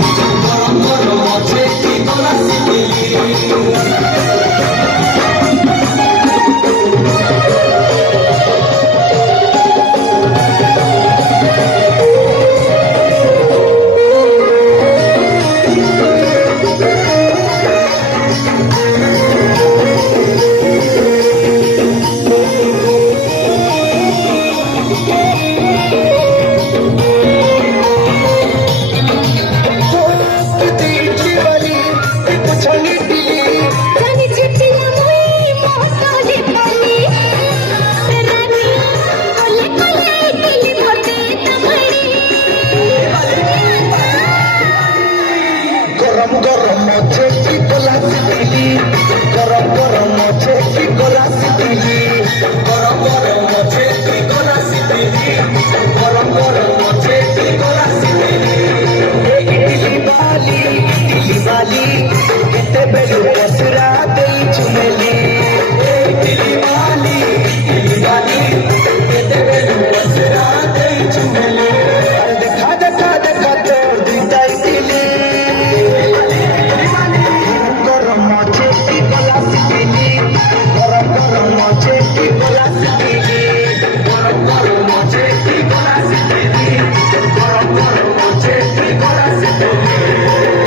গরম গরম আছে কি গলা শিখিলি गरम गरम मुझे की गलास दिली गरम गरम मुझे की गलास दिली गरम गरम मुझे की गलास दिली गरम गरम मुझे की गलास दिली दिली वाली कितने बेलू कसरा दे चुमेली दिली वाली कितने बेलू कसरा दे चुमेली देखा देखा देखा तोड़ दी ताई दिली गरम गरम मुझे की गलास दिली गरम गरम मुझे की गलास दिली गरम गरम मुझे की गलास दिली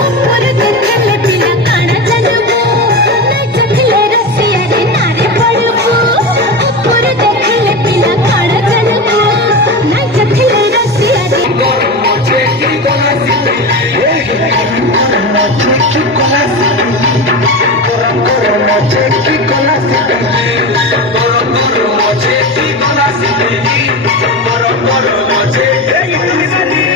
ऊपर देखले पिला काना जनबो नाचखले रसिया रे नारे पड़बो ऊपर देखले पिला काना जनबो नाचखले रसिया रे गरम मुझे की गलास दिली मुझे की गलास गरम गरम मुझे की गलास दिली गरम गरम मुझे की गलास दिली गरम गरम मुझे की गलास दिली